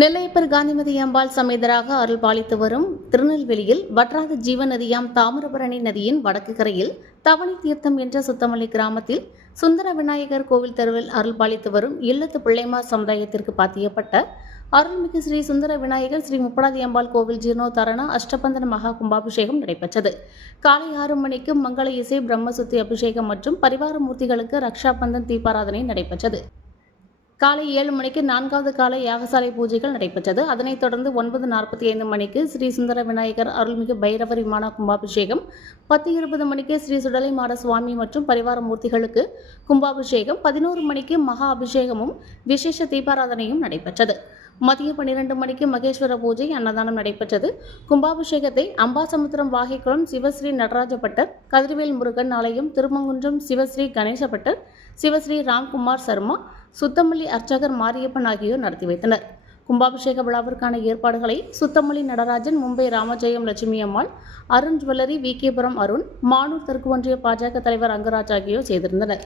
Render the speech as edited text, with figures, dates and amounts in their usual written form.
நெல்லையப்பர் காந்திமதி அம்பாள் சமேதராக அருள் பாலித்து வரும் திருநெல்வேலியில் வற்றாத ஜீவ நதியாம் தாமிரபரணி நதியின் வடக்கு கரையில் தவணி தீர்த்தம் என்ற சுத்தமல்லி கிராமத்தில் சுந்தர விநாயகர் கோவில் தெருவில் அருள் பாலித்து வரும் இல்லத்து பிள்ளைமார் சமுதாயத்திற்கு பாத்தியப்பட்ட அருள்மிகு ஸ்ரீ சுந்தர விநாயகர் ஸ்ரீ முப்படாதி அம்பாள் கோவில் ஜீர்ணோத்தாரண அஷ்டபந்தன மகா கும்பாபிஷேகம் நடைபெற்றது. காலை 6 மணிக்கு மங்கள இசை பிரம்மசுத்தி அபிஷேகம் மற்றும் பரிவார மூர்த்திகளுக்கு ரக்ஷாபந்தன் தீபாராதனை நடைபெற்றது. காலை 7 மணிக்கு 4வது கால யாகசாலை பூஜைகள் நடைபெற்றது. அதனைத் தொடர்ந்து 9:45 மணிக்கு ஸ்ரீ சுந்தர விநாயகர் அருள்மிகு பைரவர் விமான கும்பாபிஷேகம், 10:20 மணிக்கு ஸ்ரீ சுடலைமாட சுவாமி மற்றும் பரிவார மூர்த்திகளுக்கு கும்பாபிஷேகம், 11 மணிக்கு மகா அபிஷேகமும் விசேஷ தீபாராதனையும் நடைபெற்றது. மதியம் 12 மணிக்கு மகேஸ்வர பூஜை அன்னதானம் நடைபெற்றது. கும்பாபிஷேகத்தை அம்பாசமுத்திரம் வாகைக்குளம் சிவஸ்ரீ நடராஜபட்டர், கதிர்வேல் முருகன் ஆலயம் திருமங்குன்றம் சிவஸ்ரீ கணேசபட்டர், சிவஸ்ரீ ராம்குமார் சர்மா, சுத்தமல்லி அர்ச்சகர் மாரியப்பன் ஆகியோர் நடத்தி வைத்தனர். கும்பாபிஷேக விழாவிற்கான ஏற்பாடுகளை சுத்தமல்லி நடராஜன், மும்பை ராமஜெயம் லட்சுமி அம்மாள், அருண் ஜுவல்லரி, விகேபுரம் அருண், மானூர் தெற்கு ஒன்றிய பாஜக தலைவர் அங்கராஜ் ஆகியோர் செய்திருந்தனர்.